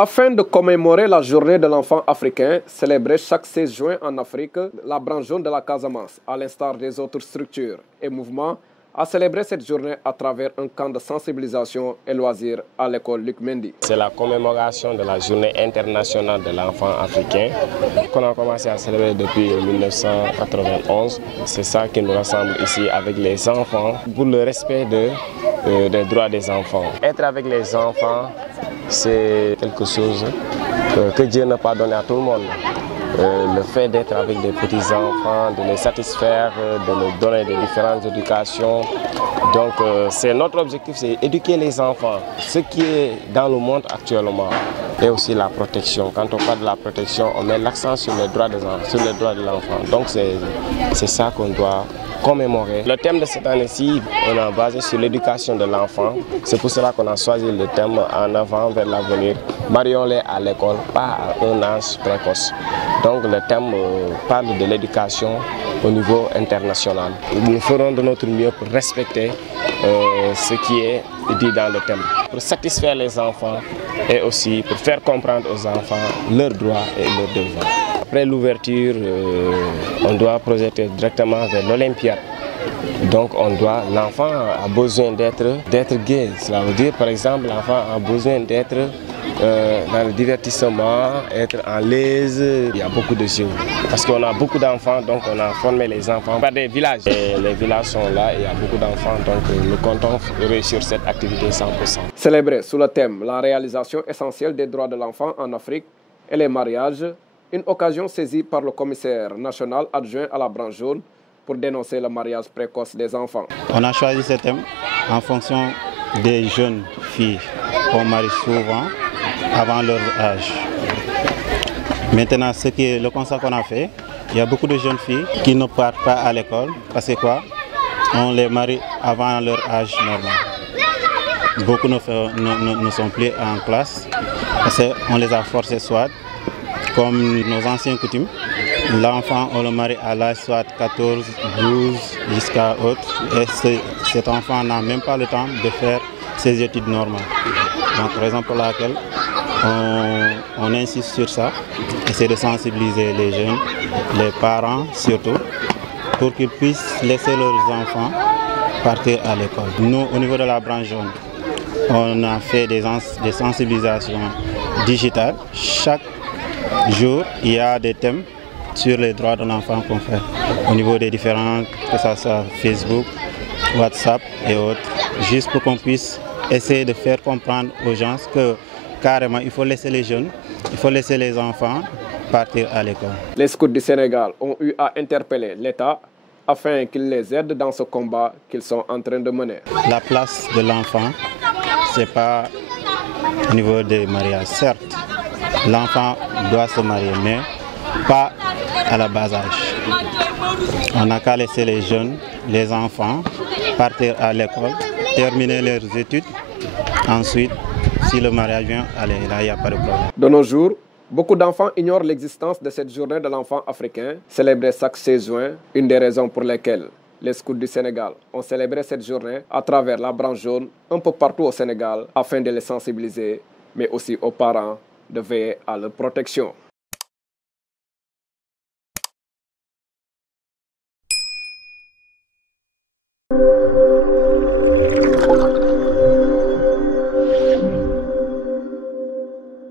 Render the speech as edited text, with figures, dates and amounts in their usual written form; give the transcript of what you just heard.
Afin de commémorer la journée de l'enfant africain, célébrée chaque 16 juin en Afrique, la branche jaune de la Casamance, à l'instar des autres structures et mouvements, a célébré cette journée à travers un camp de sensibilisation et loisirs à l'école Luc Mendy. C'est la commémoration de la journée internationale de l'enfant africain qu'on a commencé à célébrer depuis 1991. C'est ça qui nous rassemble ici avec les enfants pour le respect des droits des enfants. Être avec les enfants, c'est quelque chose que Dieu n'a pas donné à tout le monde. Le fait d'être avec des petits-enfants, de les satisfaire, de leur donner des différentes éducations. Donc c'est notre objectif, c'est éduquer les enfants. Ce qui est dans le monde actuellement et aussi la protection. Quand on parle de la protection, on met l'accent sur les droits de l'enfant. Donc c'est ça qu'on doit commémorer. Le thème de cette année-ci, on a basé sur l'éducation de l'enfant. C'est pour cela qu'on a choisi le thème en avant vers l'avenir. Marions-les à l'école, pas à un âge précoce. Donc le thème parle de l'éducation au niveau international. Nous ferons de notre mieux pour respecter ce qui est dit dans le thème. Pour satisfaire les enfants et aussi pour faire comprendre aux enfants leurs droits et leurs devoirs. Après l'ouverture, on doit projeter directement vers l'Olympiade. Donc l'enfant a besoin d'être gai. Cela veut dire par exemple l'enfant a besoin d'être dans le divertissement, être en l'aise. Il y a beaucoup de jeux. Parce qu'on a beaucoup d'enfants, donc on a formé les enfants par des villages. Et les villages sont là, il y a beaucoup d'enfants, donc nous comptons réussir cette activité 100%. Célébré sous le thème la réalisation essentielle des droits de l'enfant en Afrique et les mariages, une occasion saisie par le commissaire national adjoint à la branche jaune pour dénoncer le mariage précoce des enfants. On a choisi ce thème en fonction des jeunes filles qu'on marie souvent avant leur âge. Maintenant, le constat qu'on a fait, il y a beaucoup de jeunes filles qui ne partent pas à l'école parce que on les marie avant leur âge normal. Beaucoup ne sont plus en classe parce qu'on les a forcés soit, comme nos anciennes coutumes, l'enfant, on le marie à l'âge soit 14, 12 jusqu'à autre. Et cet enfant n'a même pas le temps de faire ses études normales. Donc, raison pour laquelle on insiste sur ça, essayer de sensibiliser les jeunes, les parents surtout, pour qu'ils puissent laisser leurs enfants partir à l'école. Nous, au niveau de la branche jaune, on a fait des sensibilisations digitales. Chaque jour, il y a des thèmes sur les droits de l'enfant qu'on fait au niveau des différents, que ce soit Facebook, WhatsApp et autres, juste pour qu'on puisse essayer de faire comprendre aux gens que carrément il faut laisser les jeunes, il faut laisser les enfants partir à l'école. Les scouts du Sénégal ont eu à interpeller l'État afin qu'il les aide dans ce combat qu'ils sont en train de mener. La place de l'enfant, ce n'est pas au niveau des mariages. Certes, l'enfant doit se marier, mais pas à la bas âge. On n'a qu'à laisser les jeunes, les enfants, partir à l'école, terminer leurs études. Ensuite, si le mariage vient, allez, là, il n'y a pas de problème. De nos jours, beaucoup d'enfants ignorent l'existence de cette journée de l'enfant africain, célébrée chaque 16 juin, une des raisons pour lesquelles les scouts du Sénégal ont célébré cette journée à travers la branche jaune un peu partout au Sénégal afin de les sensibiliser, mais aussi aux parents de veiller à leur protection.